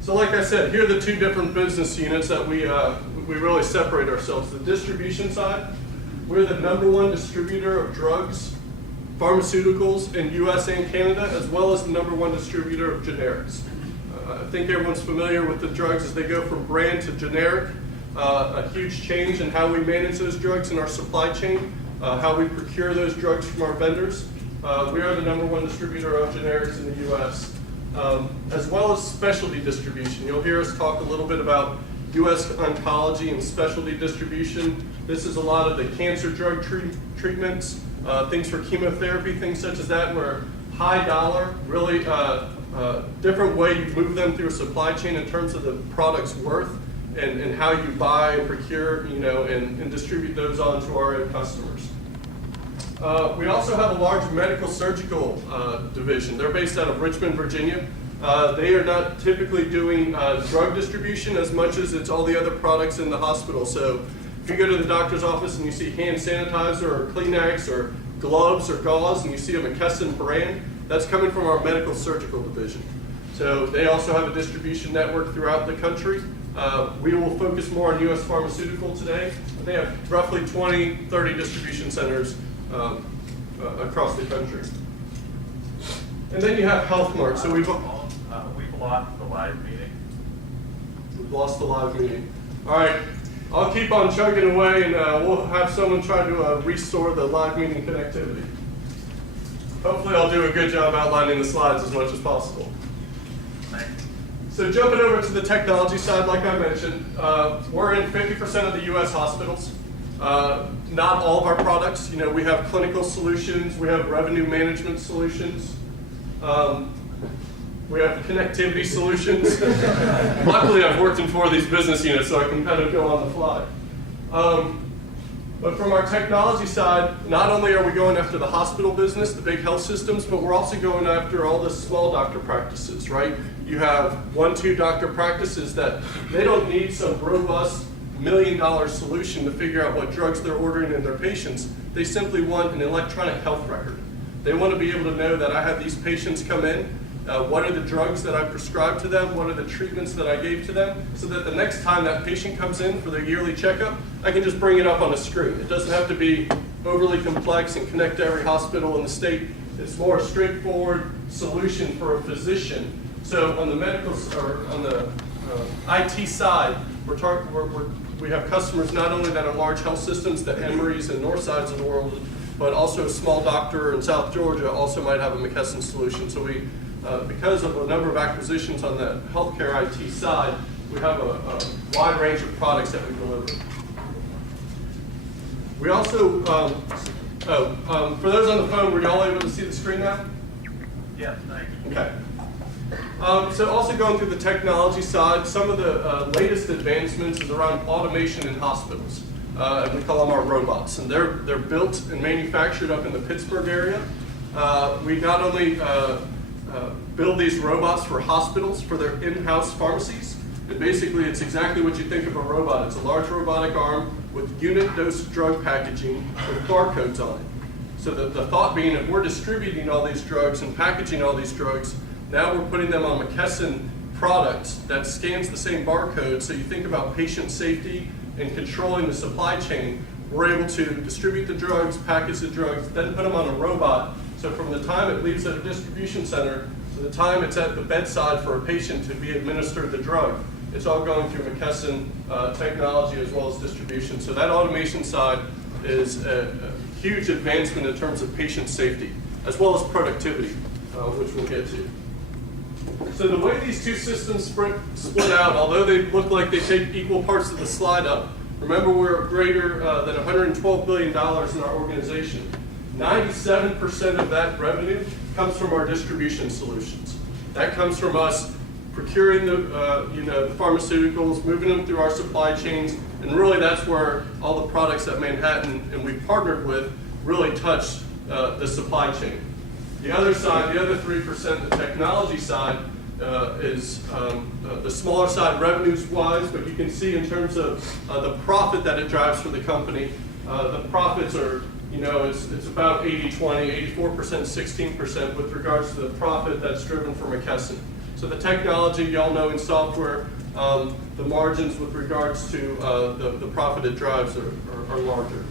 So like I said, here are the two different business units that we really separate ourselves. The distribution side, we're the #1 distributor of drugs, pharmaceuticals in US and Canada, as well as the #1 distributor of generics. I think everyone's familiar with the drugs as they go from brand to generic. A huge change in how we manage those drugs in our supply chain, how we procure those drugs from our vendors. We are the #1 distributor of generics in the US, as well as specialty distribution. You'll hear us talk a little bit about US oncology and specialty distribution. This is a lot of the cancer drug treatments, things for chemotherapy, things such as that, where high dollar, really different way you move them through a supply chain in terms of the product's worth and how you buy and procure, and distribute those on to our end customers. We also have a large medical surgical division. They're based out of Richmond, Virginia. They are not typically doing drug distribution as much as it's all the other products in the hospital. So if you go to the doctor's office and you see hand sanitizer or Kleenex or gloves or gauze and you see a McKesson brand, that's coming from our medical surgical division. So they also have a distribution network throughout the country. We will focus more on US pharmaceutical today. They have roughly 20, 30 distribution centers across the country. And then you have HealthMart. So we've lost the live meeting. We've lost the live meeting. All right, I'll keep on chugging away, and we'll have someone try to restore the live meeting connectivity. Hopefully I'll do a good job outlining the slides as much as possible. Thanks. So jumping over to the technology side, like I mentioned, we're in 50% of the US hospitals. Not all of our products, we have clinical solutions, we have revenue management solutions, we have connectivity solutions. Luckily, I've worked in 4 of these business units, so I can kind of go on the fly. But from our technology side, not only are we going after the hospital business, the big health systems, but we're also going after all the small doctor practices, right? You have 1, 2 doctor practices that they don't need some robust $1 million solution to figure out what drugs they're ordering in their patients. They simply want an electronic health record. They want to be able to know that I have these patients come in, what are the drugs that I prescribed to them, what are the treatments that I gave to them, so that the next time that patient comes in for their yearly checkup, I can just bring it up on a screen. It doesn't have to be overly complex and connect to every hospital in the state. It's more a straightforward solution for a physician. So on the medical, or on the IT side, we have customers not only that are large health systems, the Emory's and Northsides of the world, but also a small doctor in South Georgia also might have a McKesson solution. So we, because of a number of acquisitions on the healthcare IT side, we have a wide range of products that we deliver. We also, for those on the phone, were you all able to see the screen now? Yes, thanks. Okay. So also going through the technology side, some of the latest advancements is around automation in hospitals. And we call them our robots. And they're built and manufactured up in the Pittsburgh area. We not only build these robots for hospitals, for their in-house pharmacies. And basically, it's exactly what you think of a robot. It's a large robotic arm with unit dose drug packaging with barcodes on it. So the thought being, if we're distributing all these drugs and packaging all these drugs, now we're putting them on McKesson products that scans the same barcode. So you think about patient safety and controlling the supply chain. We're able to distribute the drugs, package the drugs, then put them on a robot. So from the time it leaves at a distribution center to the time it's at the bedside for a patient to be administered the drug, it's all going through McKesson technology as well as distribution. So that automation side is a huge advancement in terms of patient safety, as well as productivity, which we'll get to. So the way these two systems split out, although they look like they take equal parts of the slide up, remember we're greater than $112 billion in our organization. 97% of that revenue comes from our distribution solutions. That comes from us procuring the pharmaceuticals, moving them through our supply chains, and really that's where all the products that Manhattan and we've partnered with really touch the supply chain. The other side, the other 3%, the technology side, is the smaller side revenues-wise, but you can see in terms of the profit that it drives for the company, the profits are you know, it's about 80-20, 84%, 16% with regards to the profit that's driven from McKesson. So the technology, y'all know in software, the margins with regards to the profit it drives are larger.